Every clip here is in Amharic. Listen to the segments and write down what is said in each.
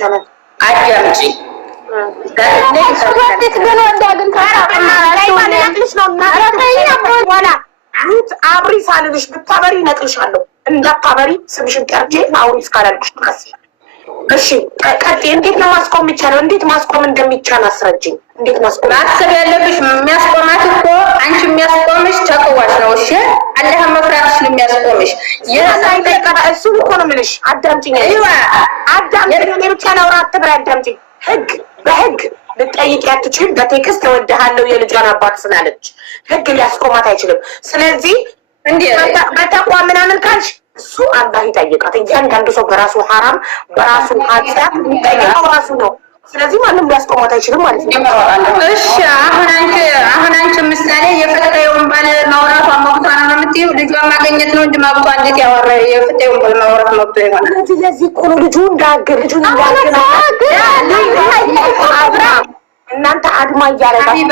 ይቻላል። አዳምጪ አብሪ ሳልልሽ ብታበሪ እነቅልሻለሁ። እንዳታበሪ ስምሽን ጠርቼ አውሪ እስካላልኩሽ ድረስ እሺ። ቀጤ እንዴት ነው ማስቆም የሚቻለው? እንዴት ማስቆም እንደሚቻል አስረጅኝ። እንዴት ማስቆም ማሰብ ያለብሽ የሚያስቆማት እኮ አንቺ የሚያስቆምሽ ተቅዋሽ ነው። እሺ አላህ መፍራትሽ ነው የሚያስቆምሽ። እሱን እኮ ነው የምልሽ። አዳምጪኝ፣ አዳምጪኝ። እኔ ብቻ ላውራ አትበይ፣ አዳምጪኝ። ህግ በህግ ልጠይቅ ያትችል በቴክስት እወድሃለሁ የልጇን አባት ስላለች ህግ ሊያስቆማት አይችልም። ስለዚህ በተቋም ምናምን ካልሽ እሱ አላህ ይጠይቃት። እያንዳንዱ ሰው በራሱ ሐራም በራሱ ኃጢአት የሚጠይቀው ራሱ ነው። ስለዚህ ማንም ሊያስቆማት አይችልም ማለት ነው። እሺ አሁን አንቺ ምሳሌ የፈታየውን ባል ማውራቷ መብቷ ነው የምትይው፣ ልጇን ማግኘት ነው እንጂ መብቷ እንዴት ያወራ የፈታየውን ባል ማውራት መብቷ ይሆናል? ስለዚህ እኮ ነው ልጁ እንዳገር ልጁን እንዳገር እናንተ አድማ እያደረጋችሁ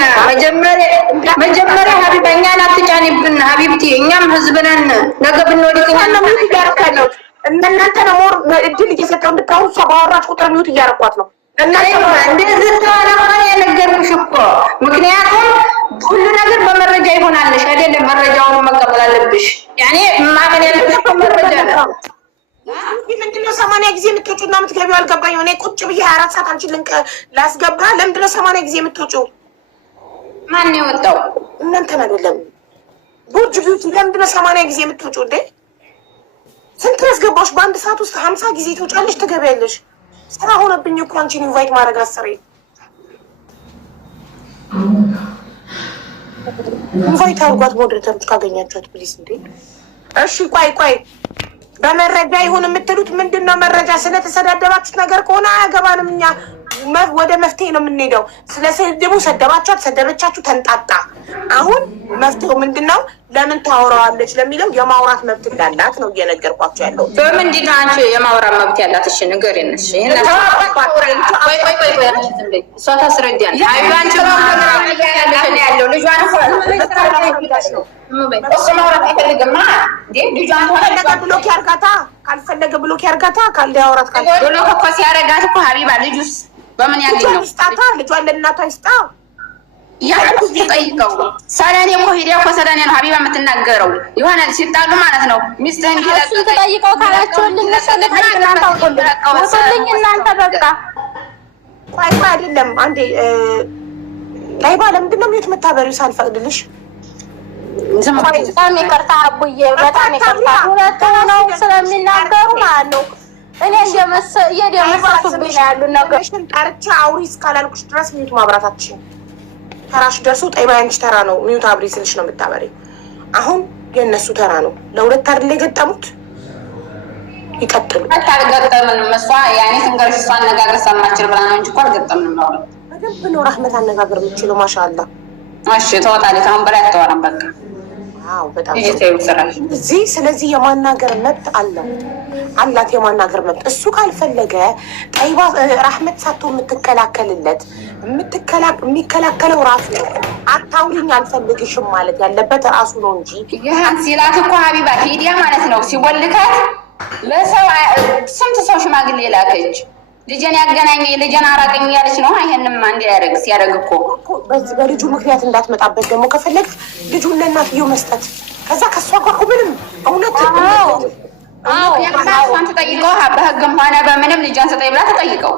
መጀመሪያ ሀቢባ እኛን አትጫኒብን ሀቢብቲ፣ እኛም ህዝብ ነን። ነገ ብንወድቅ እኛን ነው ሚዩት እያደረካለሁ። እናንተ ነው ሞር እድል እየሰጠው እንድታወሩ እሷ ባወራች ቁጥር ሚዩት እያደረኳት ነው። እንደዚህ ተዋለ ሆነ የነገርኩሽ እኮ። ምክንያቱም ሁሉ ነገር በመረጃ ይሆናልሽ አይደለም? መረጃውን መቀበል አለብሽ። ያኔ ማመን ያለብሽ መረጃ ነው። ምንድነው 80 ጊዜ የምትወጪው እና የምትገቢው? አልገባኝም። እኔ ቁጭ ብዬ 24 ሰዓት አንቺን ላስገባ። ለምንድነው 80 ጊዜ የምትወጪው? ማን የወጣው? እናንተን አይደለም። ቡርጅ ቢዩቲ ለምንድነው 80 ጊዜ የምትወጪው እንዴ? ስንት ያስገባሽ? በአንድ ሰዓት ውስጥ 50 ጊዜ ትወጫለሽ፣ ትገቢያለሽ። ስራ ሆነብኝ እኮ አንቺን ኢንቫይት ማድረግ አስሬ። ኢንቫይት አድርጓት ሞዴሬተሮች ካገኛችኋት ፕሊስ። እንዴ እሺ ቆይ በመረጃ ይሁን የምትሉት ምንድን ነው? መረጃ ስለተሰዳደባችሁት ነገር ከሆነ አያገባንም። እኛ ወደ መፍትሄ ነው የምንሄደው። ስለ ስድቡ ሰደባችኋት፣ ሰደበቻችሁ፣ ተንጣጣ። አሁን መፍትሄው ምንድን ነው? ለምን ታወራዋለች ለሚለው የማውራት መብት እንዳላት ነው እየነገርኳቸው ያለው። በምንድን ነው አንቺ የማውራት መብት ያላት? እሺ ንገሪን። እሺ እሷ ታስረዳን። አንቺ ያለው ልጇን እሱ ማውራት አይፈልግም። ልጇን ፈለገ ብሎክ ያርጋታ፣ ካልፈለገ ብሎክ ያርጋታ። ካልያወራት ብሎክ እኮ ሲያረጋት እኮ ሀቢባ ልጁስ በምን ያገኘው? ይስጣታ፣ ልጇን ለእናቷ ይስጣ። ያንተ ጠይቀው። ሰላኔ እኮ ሄዲያ እኮ ሰላኔ ነው ሀቢባ የምትናገረው ይሆናል ሲጣሉ ማለት ነው። ሚስትህን እሱን ተጠይቀው ካላችሁ ልንሰልክ እናንተ አውጡልኝ እናንተ በቃ ቆይ አይደለም አንዴ ላይባ ለምንድን ነው ሚዩት መታበሪው ሳልፈቅድልሽ? በጣም ይቅርታ አቡዬ፣ በጣም ይቅርታ። ሁለቱ ነው ስለሚናገሩ ማለት ነው። እኔ እየደመሰሱብኝ ነው ያሉ ነገሮችን ጠርቼ አውሪ እስካላልኩሽ ድረስ ሚዩት ማብራታችን ተራሽ ደርሶ ጠይባ ያንቺ ተራ ነው። ሚዩት አብሪ ስልሽ ነው የምታበሪው። አሁን የእነሱ ተራ ነው። ለሁለት አይደል የገጠሙት? ይቀጥሉ። አልገጠምንም። እሷ ያኔ ስንገርሽ እሷ አነጋገር ሰማችል ብላ ነው እንጂ እኮ አልገጠምንም ነው። በደንብ ነው ራህመት አነጋገር የምትችለው። ማሻአላ። እሺ ተወጣለች። አሁን በላይ አትወራም በቃ። አዎ በጣም እዚህ ስለዚህ የማናገር መብት አላት የማናገር መብት። እሱ ካልፈለገ ጠይባ ራህመት ሳቶ የምትከላከልለት የሚከላከለው ራሱ ነው። አታውሪኝ አልፈልግሽም ማለት ያለበት ራሱ ነው እንጂ ይህን ሲላት እኮ ሀቢባ ሂዲያ ማለት ነው ሲወልካት ለሰው ስንት ሰው ሽማግሌ ላከች። ልጄን ያገናኘ ልጄን አራቀኝ ያለች ነው። ይሄንማ እንዲያደርግ ሲያደርግ እኮ በዚህ በልጁ ምክንያት እንዳትመጣበት ደግሞ ከፈለግ ልጁን ለእናትየው መስጠት። ከዛ ከሷ ጋር ምንም እውነት ያሳን ተጠይቀው በህግም ሆነ በምንም ልጇን ስጠኝ ብላ ተጠይቀው።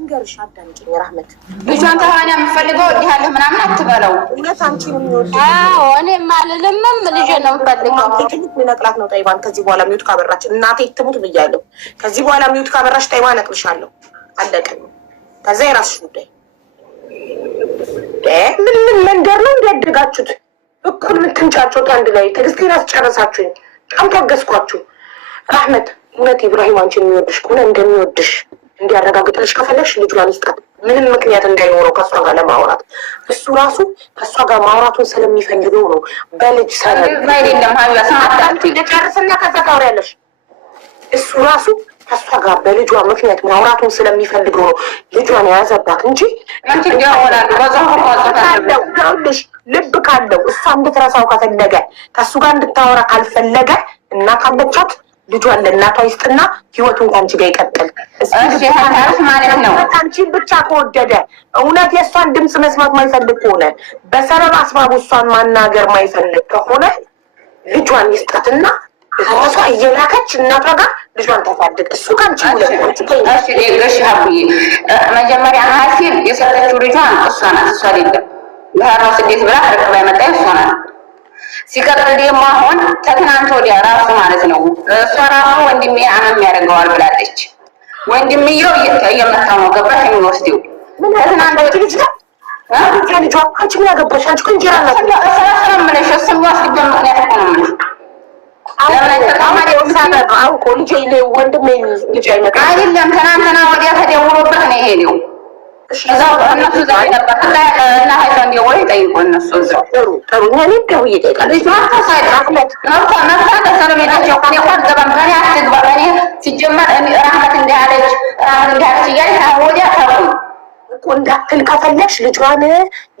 እንገርሽ አዳምጪኝ ራህመት፣ ልጇን ተሆነ የምፈልገው እዲያለሁ ምናምን አትበለው። እውነት አንቺን የሚወድ እኔም አልልምም ልጄ ነው የምፈልገው። ልነቅላት ነው ጠይባን። ከዚህ በኋላ ሚዩት ካበራች እናቴ ትሙት ብያለሁ። ከዚህ በኋላ ሚዩት ካበራች ጠይባ እነቅልሻለሁ። አለቀ። ከዛ የራስሽ ጉዳይ። ምን መንገር ነው እንዲያደጋችሁት? እኩል የምትንጫጩት አንድ ላይ ትዕግስቴን አስጨረሳችሁኝ። በጣም ታገዝኳችሁ። ራህመት እውነት ኢብራሂም አንቺን የሚወድሽ ከሆነ እንደሚወድሽ እንዲያረጋግጥልሽ ከፈለግሽ ልጇን ይስጣት። ምንም ምክንያት እንዳይኖረው ከእሷ ጋር ለማውራት። እሱ ራሱ ከእሷ ጋር ማውራቱን ስለሚፈልገው ነው። በልጅ ሰለጨርስና ከዛ ታወሪያለሽ። እሱ ራሱ ከእሷ ጋር በልጇ ምክንያት ማውራቱን ስለሚፈልገው ነው ልጇን የያዘባት እንጂ ልብ ካለው እሷ እንድትረሳው ከፈለገ ከእሱ ጋር እንድታወራ ካልፈለገ እና ካለቻት ልጇን ለእናቷ ይስጥና ህይወቱን ከአንቺ ጋር ይቀጥል። ማለት ነው። አንቺን ብቻ ከወደደ እውነት የእሷን ድምፅ መስማት ማይፈልግ ከሆነ በሰበብ አስባቡ እሷን ማናገር ማይፈልግ ከሆነ ልጇን ይስጣትና እሷ እየላከች እናቷ ጋር ልጇን ተፋድግ። እሱ ከአንቺ መጀመሪያ ሀሲል የሰጠችው ልጇን እሷ ናት። እሷ አይደለም ለራሱ እንዴት ብላ ርቅባ የመጣ እሷ ናት። ሲቀጥል ደግሞ አሁን ከትናንት ወዲያ ራሱ ማለት ነው እሷ ራሱ ወንድሜ አመም ያደርገዋል ብላለች። ወንድምየው እየመታው ነው ገባሽ? የሚወስደው ከትናንት ወዲህ ልጅ ነው ልጇ አንቺ ምን ያገባሽ? አንቺ እኮ እንጀራ ናት። ስለምለሽ እሱ የሚወስድበት ምክንያት እኮ ነው የምልሽ። አውቆ ልጄ ወንድሜ ልጅ አይመጣ አይደለም። ትናንትና ወዲያ ተደውሎበት ነው የሄደው። እዛው እነሱ እዛ ነበር እና ሀይቶ እንዲወይ ጠይቆ እነሱ እዛው ጥሩ እኛ ሊደው ይጠይቃል። ልጅ ማታሳይ አፍለት መፍታ ተሰለሜታቸው ከኔ እንኳን ገባም ከኔ አትግባ እኔ ሲጀመር ራህመት እንዳለች እያለች ወዲያ ታውቁ እኮ እንዳትል ከፈለግሽ ልጇን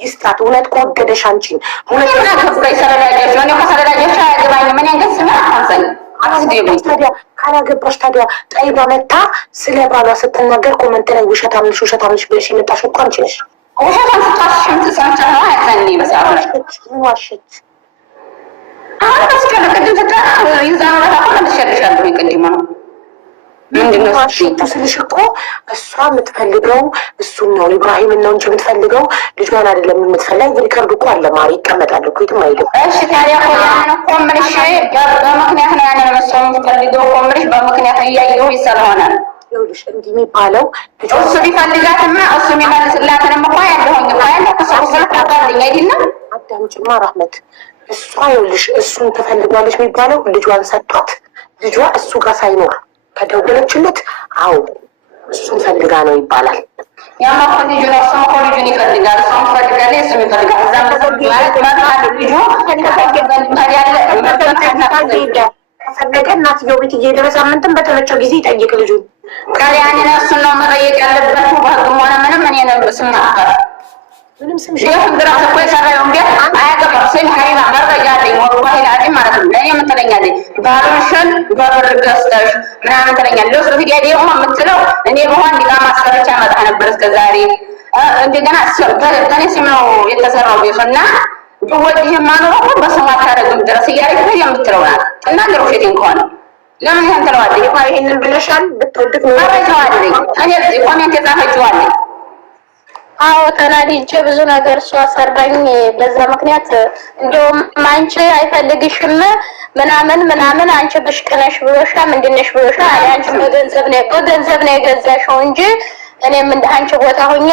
ይስጣት። እውነት ከወደደሽ አንቺን እውነት ናከብራይ ሰረዳጆች እኔ ከሰረዳጆች አያገባኝ ምን ያንገስ ምን አታንሰኝ ታዲያ ካላገባሽ ታዲያ ጠይባ መታ ስለ ባሏ ስትናገር ኮመንት ላይ ውሸታም ነሽ ብለሽ የመጣሽ እኮ አንቺ ነሽ። ውሸታም ስታሽም ትሰምቻ ነው አይተኒ በሳው ላይ ዋሽት አሁን ተስከለ ቅድም ተታ ይዛው ነው ታቆም ተሸርሻለሁ ቅድም ነው ምንድነው ዋሽት ስልሽ እኮ እሷ የምትፈልገው እሱን ነው ኢብራሂም ነው እንጂ የምትፈልገው ልጇን አይደለም የምትፈልገው። ሪከርድ እኮ አለ ማሪ ይቀመጣል እኮ የትም አይደለም። እሺ ታዲያ እኮ ያን እኮ ምንሽ በምክንያት ነው ያንን መስዋዕት የምትፈልገው እኮ ምንሽ በምክንያት እያየሁ ይሰራሆነ ይኸውልሽ እንዲህ የሚባለው እሱ ቢፈልጋትማ እሱ የሚመልስላትንም እኮ ያለሁኝ ሰው ስለታባልኝ አይደለም። አዳምጪማ ራህመት እሷ ይኸውልሽ እሱን ትፈልጓለች የሚባለው ልጇን ሰጧት ልጇ እሱ ጋር ሳይኖር ከደወለችለት አዎ እሱን ፈልጋ ነው ይባላል። ያማ እኮ ልጁ ነው እሱ እኮ ልጁን ይፈልጋል እሱን ፈልጋል እሱን ይፈልጋል እዛ ማለት ልጁ ከፈለገ እናትየው ቤት እየሄደ በሳምንትም በተመቸው ጊዜ ይጠይቅ ልጁን። ታዲያ እኔ እሱን ነው መጠየቅ ያለበት በህግም ሆነ ምንም እኔ ነው ስም ምንም ስም ግራት እኮ የሰራየውን ቤት አያገባም። ስም ሀይማ መረጃ አለኝ ወላሂ ላዚም ማለት ነው። እኔ የምትለኛለኝ ባሎሽን በብር ገዝተሽ ምናምን ትለኛለች። ለሱ ሂዲያ ደግሞ የምትለው እኔ በኋላ ዲቃ ማስፈረቻ መጣ ነበር እስከዛሬ እንደገና ከኔ ስም ነው የተሰራው ቤቱና ወዲህ ማኖር በስሟ አታደርግም ድረስ እያለች የምትለው ናት። እናገር ውሸቴን ከሆነ ለምን ይሄን ትለዋለች? ይሄንን ብለሻል ብትወድቅ ነው መረጃው አለኝ። እኔ ኮሜንት የጻፈችው አለኝ። አዎ ተናድጄ ብዙ ነገር እሷ አሰራኝ። በዛ ምክንያት እንደውም አንቺ አይፈልግሽም ምናምን አንቺ ብሽቅነሽ ብሎሻ ምንድነሽ ብሎሻ አንቺ በገንዘብ ነው የገዛሽው እንጂ እኔም እንደ አንቺ ቦታ ሆኜ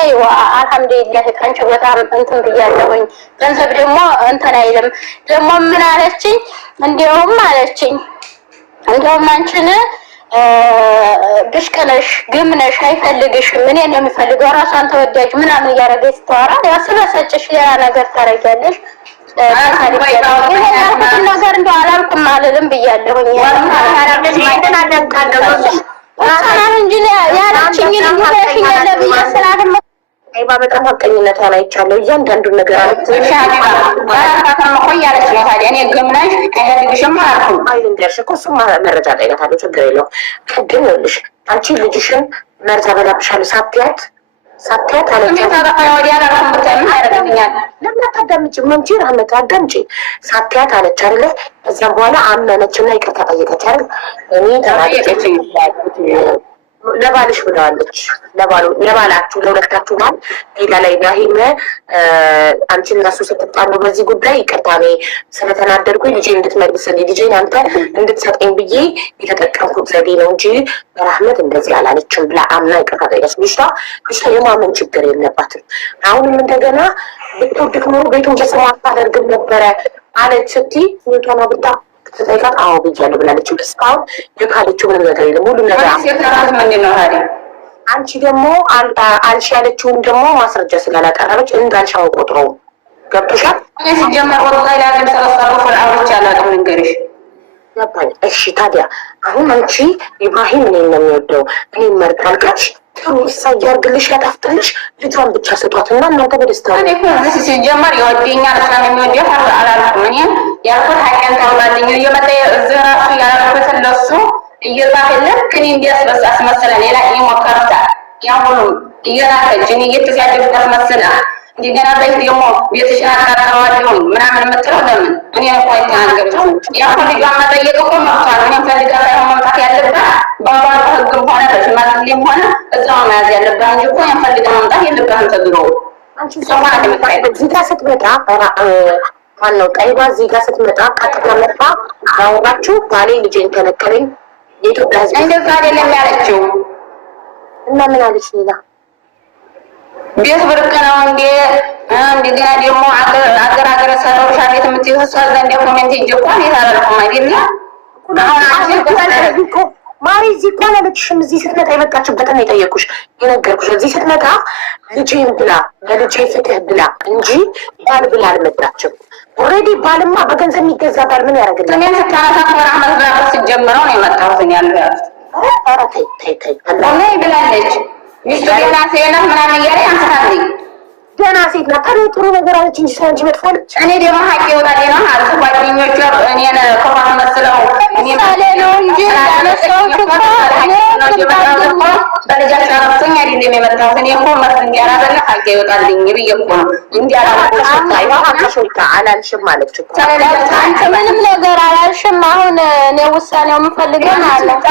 አልሐምዱሊላህ አንቺ ቦታ እንትን ብያለሁኝ። ገንዘብ ደግሞ እንትን አይልም። ደግሞ ምን አለችኝ? እንደውም አንቺን ብሽቀነሽ ግምነሽ አይፈልግሽም እኔ ነው የሚፈልገው ራሷን ተወዳጅ ምናምን እያደረገች ስትዋራ ያው ስለሰጨሽ ሌላ ነገር ታረጊያለሽ። ነገር እንደው አላልኩም አልልም ብያለሁኝ። እንጂ ያለችኝ ልጅሽኝ ለብዬ ስላልም አይባ በጣም ሀቀኝነቷን አይቻለሁ። እያንዳንዱን ነገር አለች ያለች ነው። ታዲያ እኔ ግምነሽ አይፈልግሽም አልኩ አይልንደርሽ እኮ እሱም መረጃ ጠይቃታለሁ። ችግር የለውም። ቅድም ይኸውልሽ አንቺ ልጅሽን መርዛ በላብሻለሁ ሳትያት አለች። ለምን አታዳምጪ? መንቺ ራህመት አዳምጪ። ሳትያት አለች አይደለ? ከዛም በኋላ አመነችና ይቅርታ ጠየቀች አይደል? እኔ ተናደደች ለባልሽ ብለዋለች። ለባላችሁ ለሁለታችሁ ባል ሜዳ ላይ ኢብራሂም አንቺ እና እሱ ስትጣሉ በዚህ ጉዳይ ይቅርታ እኔ ስለተናደድኩኝ ልጄ እንድትመልስልኝ ልጄን አንተ እንድትሰጠኝ ብዬ የተጠቀምኩት ዘዴ ነው እንጂ በራህመት እንደዚህ አላለችም ብላ አምና ይቅርታ ጠየቀች። ልጅቷ የማመን ችግር የለባትም። አሁንም እንደገና ብትወድቅ ኖሮ ቤቱን በስሟ አታደርግም ነበረ አለች ስትይ ኔቷን አብርታ ተጠይቃት አዎ ብያለሁ ብላለች። እስካሁን የካለችው ምንም ነገር የለም። ሁሉ ነገር አንቺ ደግሞ አልሽ ያለችውን ደግሞ ማስረጃ ስላላቀረበች እንዳልሽ ቆጥረው ገብቶሻል። ሲጀመር ወላሂ ላዚም ተረሳሩ ፍልአውሮች ያላቀም ንገርሽ ያባኝ። እሺ ታዲያ አሁን አንቺ ኢብራሂም እኔን ነው የሚወደው እኔን መርጣል ካልሽ ጥሩ ይሳያርግልሽ ያጣፍጥልሽ ልጇን ብቻ ስጧትና እናንተ በደስታ እኔ እኮ ሲጀመር የወደኛል እሷን የሚወደው አላልኩም። እኔ ያልኩት ሀቂያን ታውላልኝ እየመጣ እዚህ ራሱ ያላልኩትን ለሱ እየጻፈለት ግን እንዲያስበሳ አስመስላ ሌላ ይሞከርታ ያሁኑ እየላከች እኔ እየተሳደብኩ አስመስላ እንደገና በይ ደግሞ ቤትሽን አቃጥለዋለሁ ምናምን የምትለው ለምን? እኔ እኮ አይተናገርኩ ያሁን ልጇ መጠየቅ እኮ መብቷል። እኔም ፈልጋ ሳይሆን መምጣት ያለባት በአባል ህግም ሆነ በሽማግሌም ሆነ እዛው መያዝ ያለባት እንጂ እኮ እኔም ፈልጋ መምጣት የለባትም ተብሎ አንቺ ሰማን እዚህ ጋር ስትመጣ ማነው ጠይባ እዚህ ጋር ስትመጣ ቀጥታ መጣ አወራችሁ ባሌ ልጄን ከለከለኝ የኢትዮጵያ ህዝብ እንደዛ አይደለም ያለችው እና ምን አለች ሌላ ቤት ብርቅ ነው እንዴ እንደገና ደግሞ አገር ሰራውሻ ቤት የምትይዘው ዘንድ ኮሜንት እንጀቋን ይታላልኩም አይደለ ማሪ እዚህ እኮ አላለችሽም። እዚህ ስትመጣ የመጣችበትን የጠየኩሽ የነገርኩሽ። እዚህ ስትመጣ ልጄን ብላ ለልጄ ፍትህ ብላ እንጂ ባል ብላ አልመጣችም። ኦልሬዲ ባልማ በገንዘብ የሚገዛ ባል ምን ያደርግልኝ? እኔ ስታነሳ ከራህመት ጋር ሲጀምረው ነው የመጣሁት ያለው ያሉት ተይ ወላሂ ብላለች። ሚስቱ ገና ሴት ምናምን እያለ አንስታልኝ ገና ሴት ናት። ታዲያ ጥሩ ነገር አለች እንጂ ሰንጂ መጥፎ ነች። እኔ ደግሞ ሀቅ ይወጣል ነው አልኩ። ጓደኞቹ እኔን ከፋን መስለው እኔ ሳለ ነው እንጂ ያነሳው በልጃቸው አረፍቶኝ አይደለም የመጣሁት። እኔ እኮ መስ እንዲያራበላ ሀቅ ይወጣልኝ ብዬ እኮ ነው እንዲያራሽታ አላልሽም ማለች እኮ አንተ ምንም ነገር አላልሽም። አሁን እኔ ውሳኔው የምፈልገው ማለት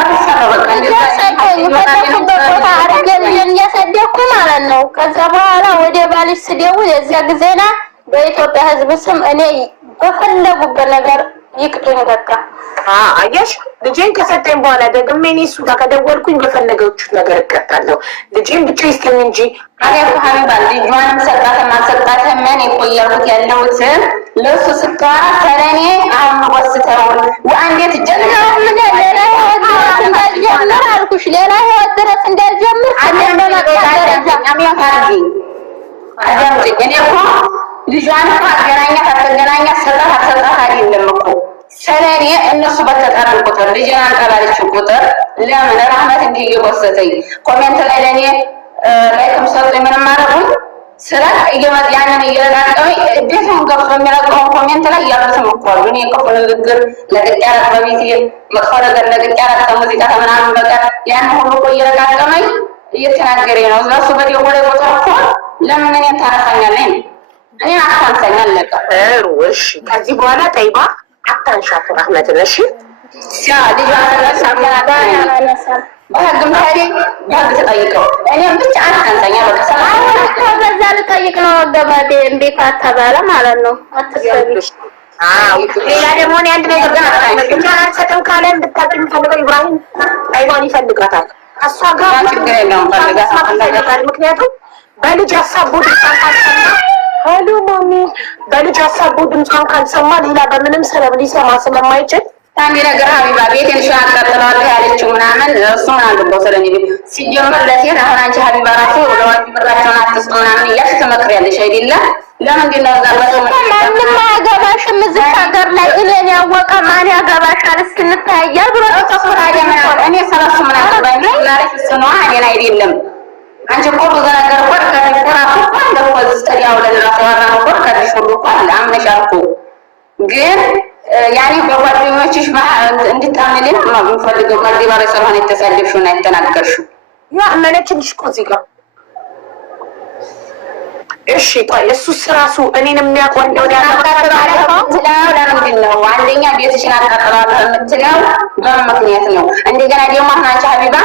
እያሳደኩ ማለት ነው። ከዛ በኋላ ወደ ባልሽ ስደውል የዚያ ጊዜና በኢትዮጵያ ሕዝብ ስም እኔ በፈለጉበት ነገር ይቅጡኝ በቃ። አየሽ ልጄን ከሰጠኝ በኋላ ደግሜ እኔ እሱ ጋር ከደወልኩኝ በፈለገችው ነገር እቀጣለሁ። ልጄን ብቻ ይስጠኝ እንጂ እኔ እኮ ሀቢባል ልጇንም ሰጣትም አልሰጣትም ምን እያልኩት ያለሁት ለእሱ ስታወራ ስለኔ አሁን ወስተውን ወአንዴት ጀግናው ምን ሌላ ህይወት ድረስ እንዳልጀምር አልኩሽ። ሌላ ህይወት ድረስ እንዳልጀምር እኔ እኮ ልጇን አገናኛት ሰጣት አይደለም እኮ ስለኔ እነሱ በተጣሉ ቁጥር ልጅን አንጠላልች ቁጥር ለምን ራህመት እንዲህ እየወሰተኝ ኮሜንት ላይ ለኔ ላይክም ሰጡኝ ምንም አረጉኝ ስለ ያንን እየለቃቀመኝ ቤቱን ገብቶ የሚለቀውን ኮሜንት ላይ ያሉትም እኮ አሉ። እኔ ክፉ ንግግር ለቅቄ ያላት በቤት መጥፎ ነገር ለቅቄ ያላት ከሙዚቃ ከምናምን በቀር ያን ሁሉ እኮ እየለቃቀመኝ እየተናገረኝ ነው። እነሱ በደወለ ቁጥር እኮ ለምን እኔን ታነሳኛለኝ? እኔን አታንሳኝ አለቀ። እሺ ከዚህ በኋላ ጠይባ አታንሻት ራህመትን። እሺ ያ ልጅ በህግም ታዲያ በህግ ተጠይቀው እኔም ብቻ አታንሳኛ በቃ በዛ ልጠይቅ ነው ወገባዴ እምቢ ካተባለ ማለት ነው። አትሰቢ ሌላ ደግሞ እኔ አንድ ነገር ግን አልሰጥም ካለ እንድታገኝ ፈልገው ኢብራሂም ጠይባን ይፈልጋታል። እሷ ጋር ችግር የለውም ፈልጋታል። ምክንያቱም በልጅ ሀሳብ ድምጿን ካልሰማ ሄሎ ማሚ በልጅ ሀሳብ ድምጿን ካልሰማ ሌላ በምንም ሰበብ ሊሰማ ስለማይችል አንድ ነገር ሀቢባ ቤቴን ሻ አቃጥለዋለሁ ያለችው ምናምን እሱ ምን አልገባው ስለኔ ቤት ሲጀመር ለሴት አሁን አንቺ ሀቢባ ራሱ ለዋጅ ብራቸውን አትስጡ ምናምን እያልሽ ትመክሪያለሽ አይደለ? ለምንድን ነው እዛ ማንም አያገባሽም እዚህ ሀገር ላይ እኔን ያወቀ ማን ያገባሻል እስክንታያል ብሎ ተፈራደ ምናምን እኔ ሰለሱ ምን አገባኝ ላሪፍ ስነዋ እኔን አይደለም አንቺ እኮ ብዙ ነገር እኮ ከዚህ ቁራቱ እኮ እንደኮዝ ተዲያው ለራሱ ያወራው እኮ ከዚህ ሁሉ እኮ አምነሻል እኮ ግን ያኔ በጓደኞችሽ እንድታምልኝ ነው የምፈልገው። ከዚህ ባለ ስለሆነ የተሳደብሽው እና የተናገርሽው ያ አመነችልሽ እኮ እዚህ ጋር። እሺ ቆይ እሱስ ራሱ እኔን የሚያውቀው እንደው ለምንድን ነው አንደኛ ቤትሽን አቃጥለዋለሁ የምትለው በምን ምክንያት ነው? እንደገና ደግሞ አሁን አንቺ ሀቢባ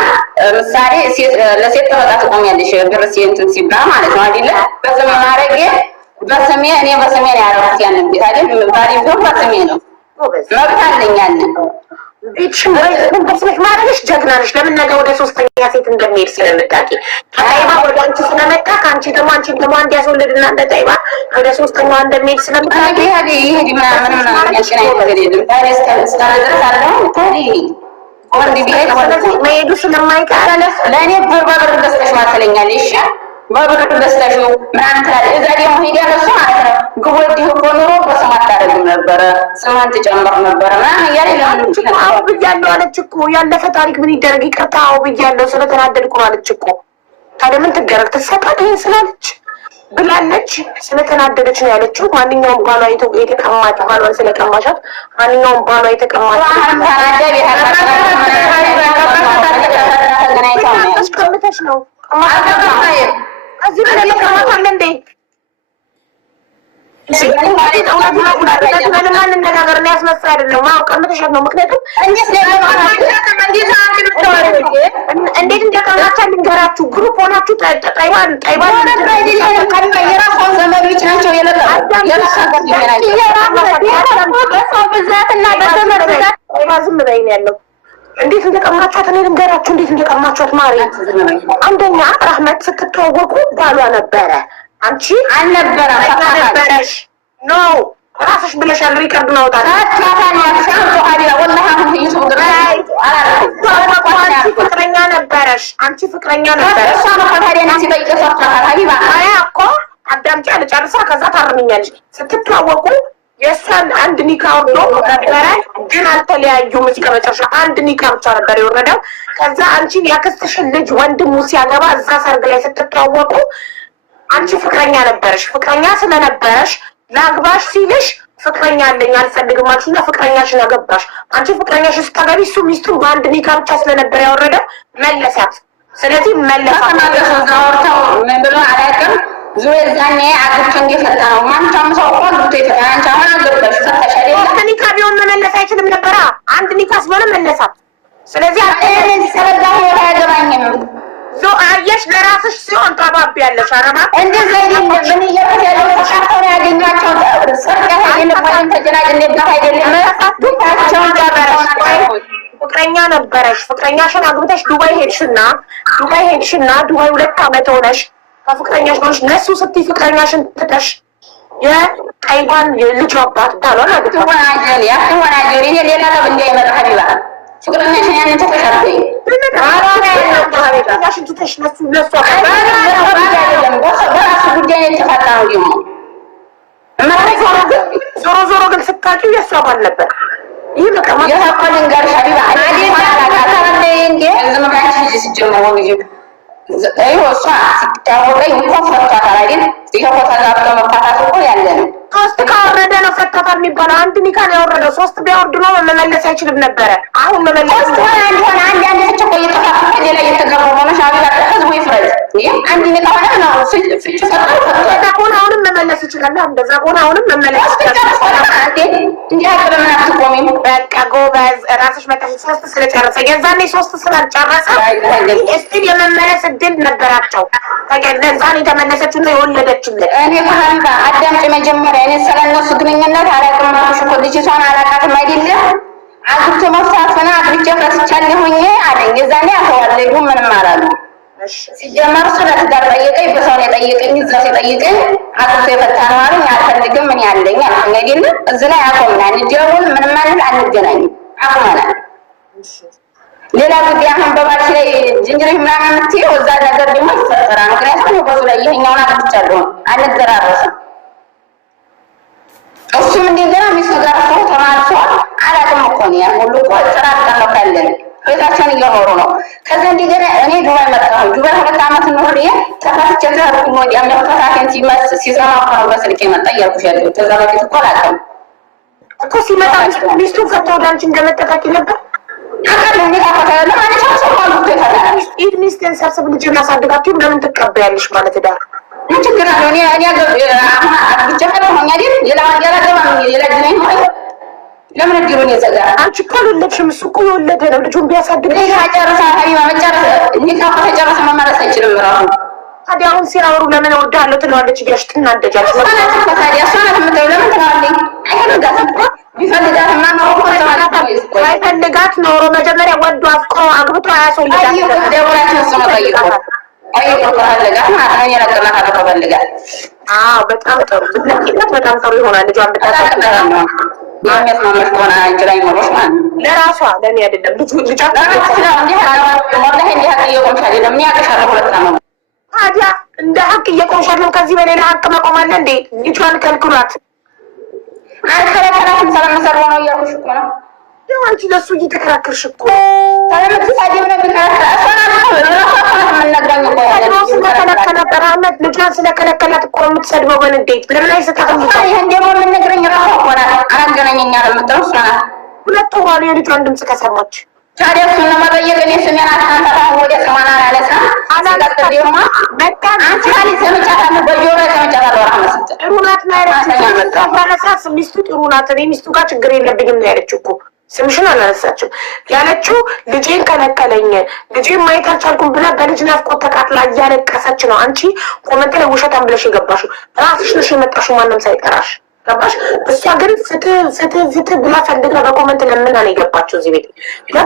ምሳሌ ለሴት ተበቃ ትቆሚያለሽ ብር እንትን ሲባል ማለት ነው አይደለ? በስሜ ማድረጌ በስሜ እኔ በስሜ ነው ያደረኩት ያንን ቤት አይደል? ባሪ ቢሆን በስሜ ነው መብት አለኝ ያንን ቤትሽን በስመሽ ማድረግሽ ጀግና ነሽ። ለምን ነገ ወደ ሶስተኛ ሴት እንደሚሄድ ስለምታውቂ ከጠይባ ወደ አንቺ ስለመጣ ከአንቺ ደግሞ አንቺን ደግሞ አንድ ያስወልድና እንደ ጠይባ ወደ ሶስተኛዋ እንደሚሄድ ስለምታውቂ ይሄድ ምናምን መሄዱ ስለማይቀር ለእኔ በብር ገዝተሽ ማትለኛል ይሻ በብር ገዝተሽው ምናምን ትላለች። እዛ ደግሞ ሄዳ ለሱ ማለት ነው ግወዲህ እኮ ኑሮ በስም አታደርግም ነበረ ስሟን ትጨምር ነበረ ምናምን እያለ ለምን አዎ ብያለሁ አለች እኮ። ያለፈ ታሪክ ምን ይደረግ ይቅርታ አዎ ብያለሁ ስለተናደድኩ አለች እኮ። ታዲያ ምን ትገረግ ትሰጣት ይሄን ስላለች ብላለች። ስለተናደደች ነው ያለችው። ማንኛውም ባሏ የተቀማጭ ባሏን ስለቀማሻት ማንኛውም ባሏ የተቀማጭ ቀምተሽ ነው እዚህ ላይ ቀማታለ እንዴ? ማንነጋገር ነው ያስመሳ አይደለም። አዎ ቀምተሻት ነው። ምክንያቱም እንዴት እንደቀማቻ ልንገራችሁ። ግሩፕ ሆናችሁ ጠይባን የራሷን ዘመዶች ናቸው ብዛትና በዘመድ ብዛት ዝም በይ ነው ያለው። እንዴት እንደቀማቻት እኔ ልንገራችሁ። እንዴት እንደቀማቻት ማሪ። አንደኛ ረህመት ስትተዋወቁ ባሏ ነበረ። አንቺ አልነበረሽ ኖ ራስሽ ብለሻል። ሪከርድ ነው ፍቅረኛ ነበረሽ። አንቺ ፍቅረኛ ነበረሽ እኮ አዳምጪ አልጨርሳ ከዛ ታርምኛለሽ። ስትተዋወቁ የእሷን አንድ ኒካ ወርዶ ነበረ፣ ግን አልተለያዩም። እስከ መጨረሻ አንድ ኒካ ብቻ ነበር የወረደው። ከዛ አንቺን ያክስትሽን ልጅ ወንድሙ ሲያገባ እዛ ሰርግ ላይ ስትተዋወቁ አንቺ ፍቅረኛ ነበረሽ። ፍቅረኛ ስለነበረሽ ላግባሽ ሲልሽ ፍቅረኛ አለኝ አልፈልግም አልሽና ፍቅረኛሽን አገባሽ። አንቺ ፍቅረኛሽን ስታገቢ እሱ ሚስቱን በአንድ ኒካ ብቻ ስለነበር ያወረደው መለሳት። ስለዚህ መለሳት ምን ብሎ አላውቅም። ዙዛኔ አግብቶ እንዲፈታ ነው ማንቻም ሰው ሁሉ ተይተካንቻ ማን አገባሽ ተተሸለ ኒካ ቢሆን መመለስ አይችልም ነበር። አንድ ኒካ ስለሆነ መለሳት። ስለዚህ አጠየን ሰረዳው ያገባኝም አየሽ ለራስሽ ሲሆን ታባቢያለሽ። አረማ እንደዚህ አይደለም። ምን እያደረገ ተሻፈረ ያገኛቸው ሰርቀህ የነበረን ተጀናጅነት አይደለም። መራፋቱታቸውን ጀበረሽ ፍቅረኛ ነበረሽ። ፍቅረኛሽን አግብተሽ ዱባይ ሄድሽና ዱባይ 2 ዓመት ሆነሽ ከፍቅረኛሽ ሆነሽ ነሱ ስትይ ፍቅረኛሽን ትተሽ የጣይባን የልጅ አባት ባሏን አግብተሽ ወናጀል ወናጀል እኔ ሌላ ለብ እንዳይመጣ ሀቢባ ፍቅረኛሽን ያንን ተከታተይ ዞሮ ግን ስታቂው የእሷ ባል ነበር። ይህ ሶስት ካወረደ ነው ፈታታል የሚባለው። አንድ ኒካ ነው ያወረደው። 3 ቢያወርድ ነው መመለስ አይችልም ነበረ። አሁን መመለስ አንድ ተቸኮ እየተፋፈ ሌላ እየተገባ ሆነ ሻቢላ ህዝቡ ይፍረድ። አንድ ኒካ ሆነ ነው ፍጭ ፈጣን አሁንም መመለስ ይችላል። እንደዛ ሆነ አሁንም መመለስ ይችላል። እንዴ ምን አትቆሚም? በቃ ጎበዝ ራስሽ መጣሽ 3 ስለጨረሰ የዛኔ 3 ስላልጨረሰ እስቲ የመመለስ እድል ነበራቸው። ከገዛን የተመለሰችው ነው የወለደችለት። እኔ ካንካ አዳምጪ መጀመሪያ እኔ ስለነሱ ግንኙነት አላውቅም። ማሽ እኮ ልጅቷን አላውቃትም አይደለም። አግብቶ መፍታትና አግብቼ ፈስቻለሁኝ አለኝ። የዛኔ አተዋለሁ ምንም አላሉ። ሲጀመር ስለትዳር ጠየቀኝ። በሰው ነው የጠየቀኝ። እዛ ሲጠይቀኝ አግብቶ የፈታ ነው አለኝ። አልፈልግም ምን ያለኝ አልኩኝ አይደለም። እዚህ ላይ አቆምናል። እንደውል ምንም ማለት አንገናኝም አቆምናል። ሌላ ጉዳይ አሁን በባልሽ ላይ ጅንጅሪ ምናምን የምትይው እዛ ነገር ደግሞ ይፈጠራል። ምክንያቱም በሱ ላይ ይሄኛውን አግብቻለሁ አንደራረስም። እሱም እንደገና ሚስቱ ጋር ሰው ተማርሷል። አላውቅም እኮ ነው ያን ሁሉ እኮ ተራቀለው ካለን ቤታቸውን እየኖሩ ነው። ከዛ እንደገና እኔ ዱባይ መጣሁ። ዱባይ 2 ዓመት ኖሬ ተፋትቼ ተርኩኝ። ወዲያም ለፈታከን ሲሰማ እኮ ነው በስልክ መጣ እያልኩሽ ያለው። ከዛ በፊት እኮ አላውቅም እኮ ሲመጣ ሚስቱን ፈቶ ወደ አንቺ እንደመጠጣቂ ነበር። ሚስቴን ሰብስብ ልጅ እናሳድጋችሁ ለምን ትቀበያለሽ ማለት ዳር ችግር አለ። እኔ አግብቼ ሆኛ ሌላ ለምን እድሉን የዘጋ አንቺ እኮ አልወለድሽም። እሱ እኮ የወለደ ነው። ልጁን ቢያሳድግ ጨረሳ ተጨረሰ መመለስ አይችልም ራሱ። ታዲያ አሁን ሲያወሩ ለምን እወድሃለሁ ትለዋለች እያልሽ ትናደጃለሽ። ታዲያ እሷ ናት የምትለው ለምን ትለዋለች? አይፈልጋትም እኮ ቢፈልጋትማ ባይፈልጋት ኖሮ መጀመሪያ ወዶ አፍቅሮ አግብቶ አያስወልዳት። ደውላችሁ እሱ ነው ጠይቀው ከፈልጋት ማለት ነው። የነገርናት ከፈልጋት በጣም ጥሩ ብትለቂለት በጣም ጥሩ ይሆናል። ልጇን ብታሳድግ ነው የሚያስማማሽ ከሆነ አንቺ ላይ ኖሮሽ ማለት ነው። ለራሷ ለእኔ አይደለም ልጇ ታዲያ እንደ ሀቅ እየቆምሻለን። ከዚህ በሌላ ሀቅ መቆም አለ እንዴ? ልጇን ከልክሏት አልከለከላትም። ስለመሰሩ ነው እያልኩሽ እኮ ነው። ያው አንቺ ለሱ እየተከራከርሽ እኮ ስለምትሳደብ ነው የሚከራከር። እሷ ናት የምትነግረኝ እኮ ያለች ራመት ልጇን ስለከለከላት እኮ የምትሰድበው በንዴት ለምን አይሰጣትም? ይሄን ደግሞ የምንነግረኝ ራሱ ሆነ አላገናኘኝ አለ የምትለው እሷ ናት። ሁለት ወር የልጇን ድምፅ ከሰማች ታዲያ እሱን ለመጠየቅ እኔ ስሜን አታንተራ ወደ ስማና አላለሳ አላላቀደማ በቃ አንቺ ላይ ሰምቻታለሁ። በጆሮ ሰምቻታለሁ። ራመት ጥሩ ናት ነው ያለችው። ሚስቱ ጥሩ ናት። እኔ ሚስቱ ጋር ችግር የለብኝም ነው ያለችው እኮ ስምሽን አላነሳችም ያለችው። ልጄን ከለከለኝ፣ ልጄን ማየት አልቻልኩም ብላ በልጅ ናፍቆት ተቃጥላ እያለቀሰች ነው። አንቺ ኮመንት ላይ ውሸታም ብለሽ የገባሽው ራስሽ ነሽ የመጣሽው ማንም ሳይጠራሽ ገባሽ። እሷ ግን ፍትህ ብላ ፈልጋ በኮመንት ለምን ነው የገባችው እዚህ ቤት?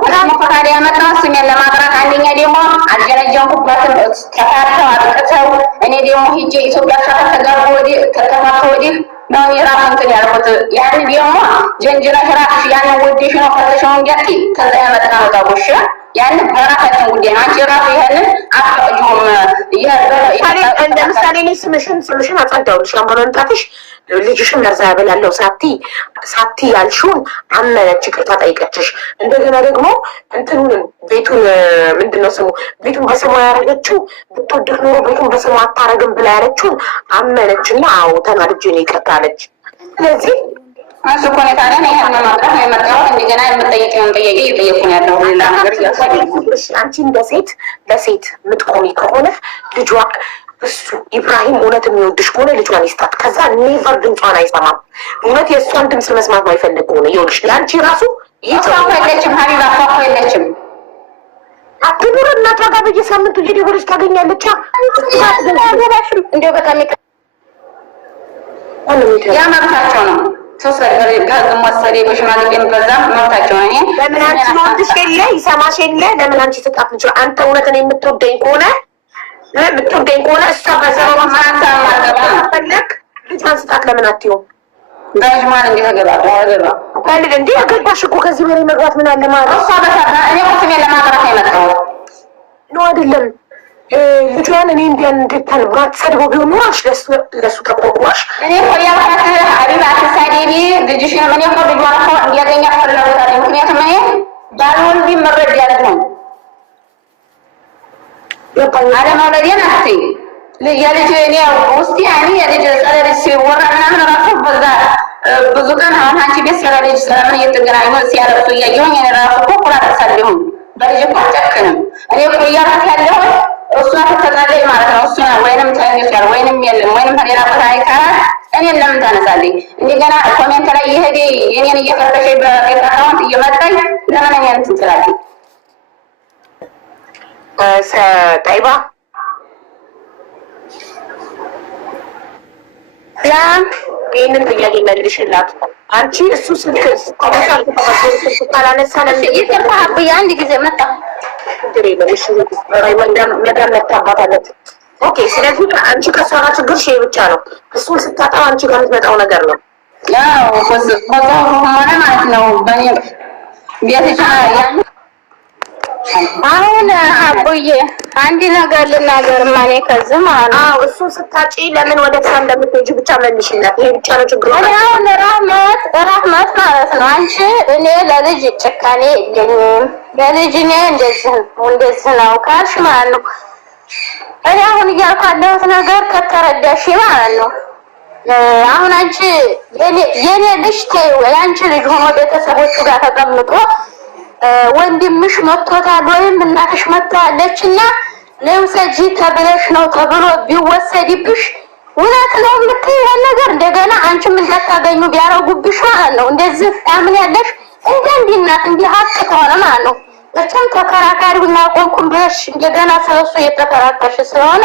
በጣም ፈቃድ ያመጣው ስሜን ለማጥራት አንደኛ ደግሞ አልጀነጀንኩበትም ተካተው አጥቅተው እኔ ደግሞ ሂጄ ኢትዮጵያ ከተጋቡ ወዲህ ከተማቱ ወዲህ ነው የራሱ እንትን ያልኩት። ያን ደግሞ ጀንጅነሽ ራስሽ ያን ወዲሽ ነው ከተሽው እንዲያቲ ከዛ ያመጣ ነው ታቦሽ ያን በራሳችን ጉዳይ አንቺ ራሱ ይሄንን አጥቅጁም እንደ ምሳሌ እኔ ስምሽን አጸዳውልሽ ለማንጣትሽ ልጅሽን መርዛ ያበላለው ሳቲ ያልሽውን አመነች፣ ይቅርታ ጠይቀችሽ። እንደገና ደግሞ እንትኑን ቤቱን ምንድነው ስሙ ቤቱን በስሟ ያደረገችው ብትወድቅ ኖሮ ቤቱን በስሟ አታረግም ብላ ያለችውን አመነች እና አዎ ተናድጄ ነው ይቅርታ አለች። ስለዚህ እሱ እኮ ነው ታዲያ ይሄን ለማጥራት ነው የመጣሁት። እንደገና የምጠይቀውን ጥያቄ እየጠየኩኝ ያለው ሌላ ነገር ያሳየኝ። አንቺ እንደ ሴት ለሴት ምትቆሚ ከሆነ ልጇ እሱ ኢብራሂም እውነት የሚወድሽ ከሆነ ልጇን ይስጣት። ከዛ ኔቨር ድምጿን አይሰማም። እውነት የእሷን ድምፅ መስማት ማይፈልግ ከሆነ ይኸውልሽ ለአንቺ ራሱ ይቻው የለችም ሀቢባ እኮ የለችም አትኑር። እናቷ ጋር በየሳምንቱ እየደወለች ታገኛለች። እንደው በጣም ያ መብታቸው ነው። ከህዝም ወሰደ በሽማግሌም በዛም መብታቸው ነው። ለምን አንቺ ወንድሽ የለ ይሰማሽ የለ ለምን አንቺ ስጣት ልጅ አንተ እውነትን የምትወደኝ ከሆነ እሷ በዘሮ ማፈለግ ልጇን ስጣት። ለምን አትይውም? በጅማን ፈልግ እንዲ ገባሽ እኮ ከዚህ በላይ መግባት ምን አለ ማለት እሷ እኔ ስሜን ለማጥራት ነው የመጣሁት ነው አይደለም። ልጇን እኔ እንድታል ሰድቦ ቢሆን ኖራሽ ለሱ ተቆርቋሽ እኔ እኮ ያልኳት ሀቢባ አትሳደቢ ልጅሽን እኔ እኮ ልጇን እኮ እንዲያገኛ ፍላጎት አለኝ። ምክንያቱም እኔ ባልወልድ መረድ ያለት ነው አለመውለዴን አትይ የልጅ እኔ ውስጥ ያኔ የልጅ ልጅ ሲወራ ምናምን ራሱ በዛ ብዙ ቀን አሁን አንቺ ቤት ስለ ልጅ ስለምን እየተገናኙ ሲያለቅሱ እያየሁኝ እኔ ራሱ እኮ ኩራተሳለሁም በልጅ እኮ አልጨክንም። እኔ እኮ እያልኩት ያለሁት እሷ ትተናለች ማለት ነው። እሱ ወይንም ተኝቷል ወይንም የለም ወይንም ሌላ ቦታ አይቀራል። እኔን ለምን ታነሳለኝ? እንደገና ኮሜንት ላይ ይሄዴ የኔን እየፈተሸ በፌስ አካውንት እየመጣኝ ለምን እኔን እንትን ትላለች? ጠይባ ይህንን ጥያቄ መልሽላት። አንቺ እሱ ስልክ ካላነሳ ይተባብያ አንድ ጊዜ መጣ መዳም መታባታለት። ኦኬ ስለዚህ አንቺ ከሷ ጋር ችግርሽ ይሄ ብቻ ነው። እሱን ስታጣው አንቺ ጋር የምትመጣው ነገር ነው። ያው ሆነ ማለት ነው። በእኔ ቤት አሁን አቦዬ አንድ ነገር ልናገር ማኔ ከዚህ ማለት ነው። አዎ እሱን ስታጪ ለምን ወደ እሷ እንደምትሄጂ ብቻ መልሽላት። ይሄ ብቻ ነው ችግሩ። እኔ አሁን ራህመት ማለት ነው አንቺ እኔ ለልጅ ጭካኔ የለኝም ለልጅ እኔ እንደዚህ ነው ካልሽ ማለት ነው። እኔ አሁን እያልኩ ያለሁት ነገር ከተረዳሽ ማለት ነው። አሁን አንቺ የኔ ልጅ ተይው የአንቺ ልጅ ሆኖ ቤተሰቦቹ ጋር ተቀምጦ ወንድምሽ መጥቶታል ወይም እናትሽ መጥታለች እና ለውሰጂ ተብለሽ ነው ተብሎ ቢወሰድብሽ እውነት ነው የምትይው ነገር እንደገና አንቺም እንዳታገኙ ቢያረጉብሽ ማለት ነው። እንደዚህ ታምን ያለሽ እንደ እናት እንደ ሀቅ ከሆነ ማለት ነው። መቼም ተከራካሪውና ቆንቁም ብለሽ እንደገና ስለሱ እየተከራከርሽ ስለሆነ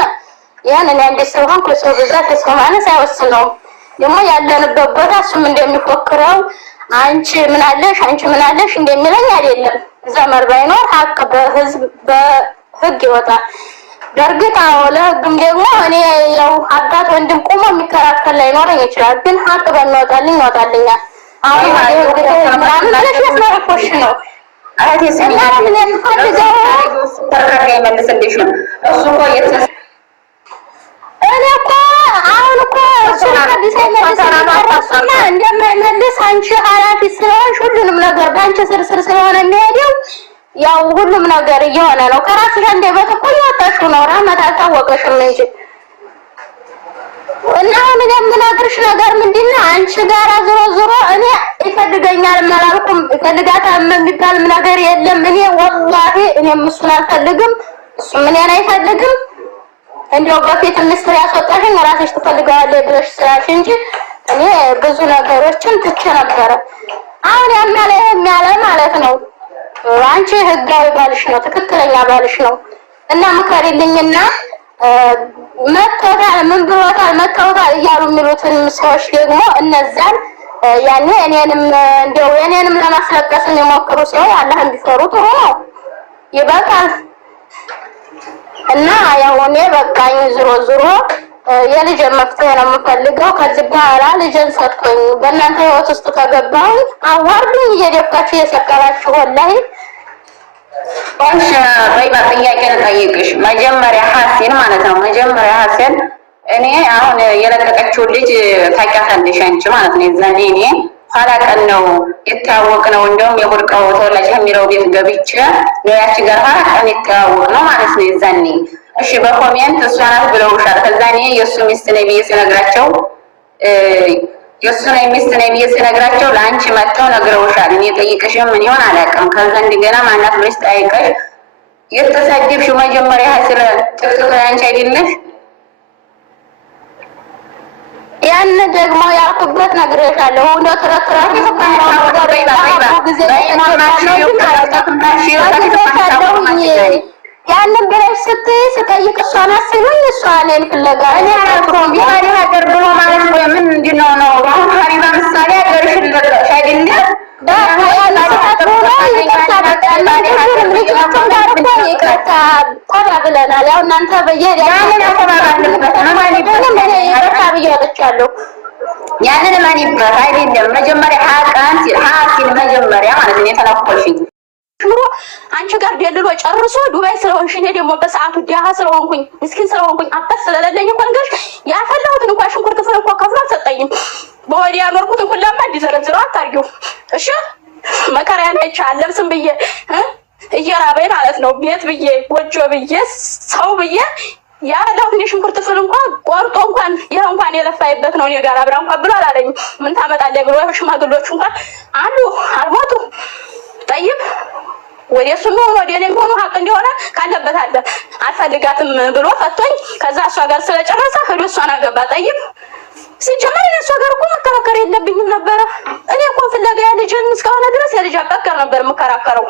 ያንን አንድ ሰው ሆንኩ ሰው ብዛት ሰው ማነስ አይወስነውም። ደግሞ ያለንበት ቦታ እሱም እንደሚፎክረው አንቺ ምን አለሽ እንደሚለኝ አይደለም። ዘመር ባይኖር ሀቅ በህግ ይወጣል። በእርግጥ አዎ ለህግም ደግሞ እኔ ያው አባት ወንድም ቆሞ የሚከራከር ላይኖረኝ ይችላል። ግን ሀቅ በሚወጣልኝ ይወጣልኛል። አሁን ምናምን ብለሽ ያስመረኮሽ ነው እኔ እኮ አሁን እኮ እንደማይመልስ አንቺ ኃላፊ ስለሆንሽ ሁሉንም ነገር በአንቺ ስር ስለሆነ የሚሄደው ያው ሁሉም ነገር እየሆነ ነው። ከራስሽ አንደበት እኮ እያወጣሽው ነው። ራህመት አልታወቀሽም እንጂ እና አሁን የምነግርሽ ነገር ምንድነው? አንቺ ጋር ዞሮ እኔ ይፈልገኛል አላልኩም፣ ይፈልጋታል የሚባል ነገር የለም። እኔ ወላሂ እኔም እሱን አልፈልግም፣ እሱም እኔን አይፈልግም። እንደው በፊት ምስጢር ያስወጣሽኝ ራስሽ ትፈልገዋለሽ ብለሽ ስላልሽ እንጂ እኔ ብዙ ነገሮችን ትቼ ነበረ። አሁን ያለ ማለት ነው። አንቺ ህጋዊ ባልሽ ነው፣ ትክክለኛ ባልሽ ነው። እና ምከሪልኝና መተውታል ምን ብሎታል መተውታል እያሉ የሚሉትን ሰዎች ደግሞ እነዛን ያኔ እኔንም ለማስለቀስ የሚሞክሩ ሰው አላህን ቢፈሩ ጥሩ ነው። ይበቃል። እና ያው እኔ በቃኝ ዞሮ የልጅ መፍትሄ ነው የምፈልገው። ከዚህ በኋላ ልጅን ሰጥቶኝ በእናንተ ህይወት ውስጥ ከገባሁ አዋርዱኝ እየደፋችሁ እየሰቀላችሁ ወላሂ። እሺ በይባ ጥያቄ ልጠይቅሽ። መጀመሪያ ሀሴን ማለት ነው ሀሴን እኔ አሁን የለቀቀችው ልጅ ታውቂያታለሽ አንቺ ማለት ነው። የዛኔ እኔ ኋላ ቀን ነው የተዋወቅ ነው። እንደውም የቡርቃው ተወላጅ የሚለው ቤት ገብቼ ነው ያቺ ጋር ኋላ ቀን የተዋወቅ ነው ማለት ነው የዛኔ። እሺ በኮሜንት እሷ ናት ብለውሻል። ከዛኔ የእሱ ሚስት ነኝ ብዬ ስነግራቸው ለአንቺ መጥተው ነግረውሻል። እኔ ጠይቅሽም ምን ይሆን አላውቅም። ከዛ እንደገና ማናት ብለሽ ጠይቀሽ የተሳደብሽው መጀመሪያ ስለ ጥቅጥቅ አንቺ አይደለሽ? ያን ደግሞ ያልኩበት ነግሬሻለሁ። እንደው ተረክራችሁ ያንን ብለሽ ስጠይቅ እሷን አስቡኝ እሷ እኔን ፍለጋ እኔ አላልኩም። የባሌ ሀገር ብሎ ማለት ነው ምንድነው ነው? አሁን ሀሪባ ምሳሌ ሀገርሽን ለቀሽ አይደለም ተባብለናል። ያው እናንተ ያንን ማን ይባል አይደለም። መጀመሪያ ሀሲን መጀመሪያ ማለት ነው የተናኮልሽኝ ኑሮ አንቺ ጋር ደልሎ ጨርሶ ዱባይ ስለሆንሽ እኔ ደግሞ በሰዓቱ ዲሃ ስለሆንኩኝ ምስኪን ስለሆንኩኝ አባስ ስለሌለኝ እንኳን ገሽ ያፈላሁትን እንኳን ሽንኩርት ፍሬ እንኳን ከፍሎ አልሰጠኝም። በወዲያ ያኖርኩት እንኳን ለማ እንዲዘረዝረው አታርጊው እሺ። መከራ ያለች አለብስም ብዬ እየራበኝ ማለት ነው ቤት ብዬ ጎጆ ብዬ ሰው ብዬ ያለሁትን የሽንኩርት ፍሬ እንኳን ቆርጦ እንኳን ይሄ እንኳን የለፋይበት ነው እኔ ጋር አብራ እንኳን ብሎ አላለኝ። ምን ታመጣለህ ብሎ ሽማግሎቹ እንኳን አሉ አልሞቱ ጠይብ ወዲያሱ ነው ወዲያኔም ሆኖ ሀቅ እንደሆነ ካለበት አለ አልፈልጋትም ብሎ ፈቶኝ ከዛ እሷ ጋር ስለጨረሰ ሄዶ እሷን አገባ። ጠይብ ሲጀመር እሷ ጋር እኮ መከራከር የለብኝም ነበረ። እኔ እኮ ፍለጋ ልጅን እስከሆነ ድረስ የልጅ አባት ጋር ነበር የምከራከረው።